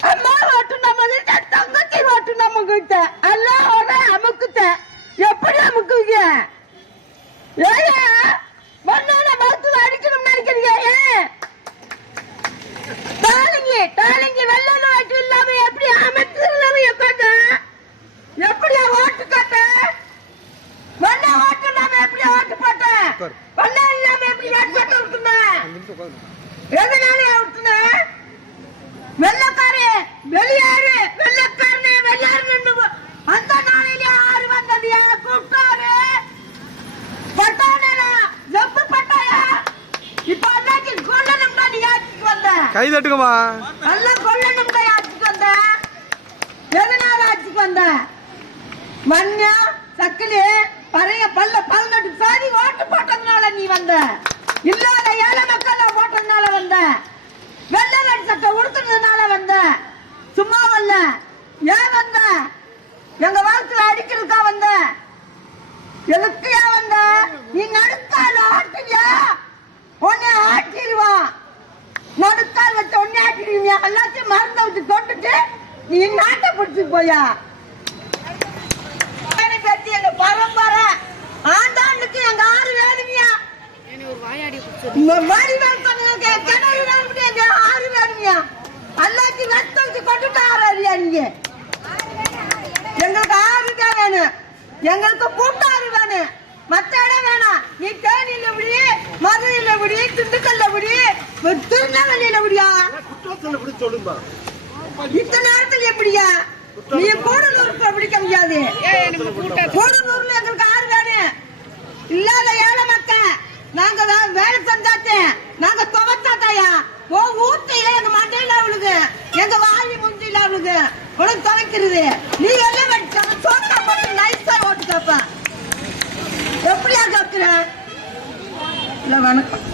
அம்மா வாட்டு நம்ம கிட்ட தங்கச்சி வாட்டு நம்ம கிட்ட எல்லாம் ஒரே அமுக்குத்த. எப்படி அமுக்குவீங்க? ஏயா மண்ணான மரத்துல அடிக்கணும்னு நினைக்கிறீங்க ஏன் தாளிங்கி தாளிங்கி வெள்ளம் வாட்டு இல்லாம எப்படி அமைச்சு இல்லாம எப்படி எப்படியா ஓட்டு கட்ட மண்ணா ஓட்டு இல்லாம எப்படி ஓட்டு போட்ட? மண்ணா இல்லாம எப்படி ஓட்டு போட்ட எதனால ஓட்டுன கை தட்டுக்குமா எல்லாம் கொல்லணும்னா ஆட்சிக்கு வந்த. எதனால ஆட்சிக்கு வந்த? மண்ணா சக்கிலி பறைய பல்ல பதினெட்டு சாதி ஓட்டு போட்டதுனால நீ வந்த. இல்லாத ஏழை மக்கள் போட்டதுனால வந்த. வெள்ளை கட்டி சட்டை உடுத்துனதுனால வந்த. சும்மா வரல ஏன் வந்த? எங்க வாழ்க்கையில அடிக்கிறதுக்கா வந்த. எதுக்கு நீ நாட்டை பிடிச்சி போயா? எனக்கு பேத்தி எங்க பரம்பரை. ஆண்டாண்டுக்கு எங்க ஆறு வேணுமியா? ம- மணி வேணுங்க கிணறு வேணுமியா எங்க ஆறு வேணுமியா? எல்லாத்தையும் வெட்ட வச்சு கொண்டுட்டு ஆறாரியா நீங்க? எங்களுக்கு ஆறு தான் வேணும். எங்களுக்கு கூட்டாறு வேணும். மத்த இடம் வேணாம். நீ தேனியில விடி மதுரையில விடி திண்டுக்கல்ல விடி திருநெல்வேலியில விடியா? இத்தனை நேரத்தில் எப்படியா? நீ கூடலூருக்கு பிடிக்க முடியாது கூடலூர்ல எங்களுக்கு ஆறு வேணும் இல்லாத ஏழை மக்கள் நாங்க வேலை செஞ்சாச்சு. நாங்க துவச்சாத்தாயா ஓ ஊத்தையில எங்க மண்டையில அவளுக்கு. எங்க வாயு முந்தியில அவளுக்கு. உனக்கு துவைக்கிறது. நீ எல்லாம் சோட்டா போட்டு நைஸா ஓட்டு கேப்ப எப்படியா கேட்கிற? இல்ல வணக்கம்